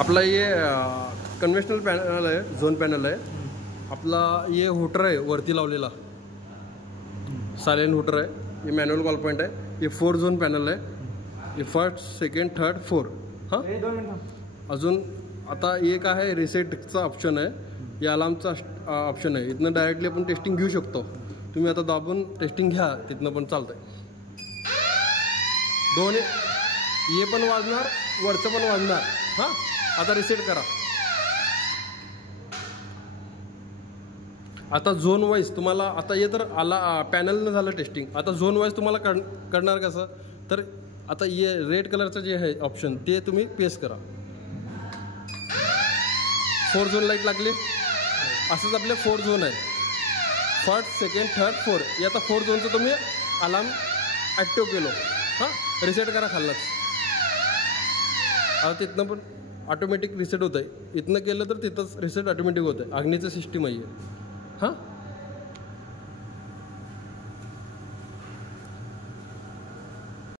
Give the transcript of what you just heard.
आपला ये conventional panel आहे, झोन पॅनल आहे आपला. ये हुटर आहे वरती लावलेला, सायलेंट हुटर आहे. ये मॅन्युअल कॉल पॉईंट आहे. ये 4 झोन पॅनल आहे. ये फर्स्ट, सेकंड, थर्ड, 4. हां, अजून आता एक आहे रिसेटचा ऑप्शन आहे. या अलार्मचा ऑप्शन आहे. इथनं डायरेक्टली आपण टेस्टिंग घेऊ शकतो. तुम्ही आता दाबून टेस्टिंग घ्या, तिथनं पण चालतंय. दोन्ही ये पण वाजणार, वरचं पण वाजणार. हां, आता रिसेट करा. आता झोन वाईज तुम्हाला आता ये तर आला पॅनलनं झालं टेस्टिंग. आता झोन वाईज तुम्हाला करणार कसं, तर आता ये रेड कलरचं जे आहे ऑप्शन ते तुम्ही प्रेस करा. 4 झोन लाईट लागले. असंच आपले 4 झोन आहे. First, second, third, 4. हे आता 4 झोनचं तुम्ही अलार्म ॲक्टिव्ह केलो. हां, रिसेट करा खाल्लाच. आता तिथनं पण ऑटोमॅटिक रिसेट होतं आहे. इथनं केलं तर तिथंच रिसेट ऑटोमॅटिक होतं आहे. अग्नीचं सिस्टीम आहे. हां.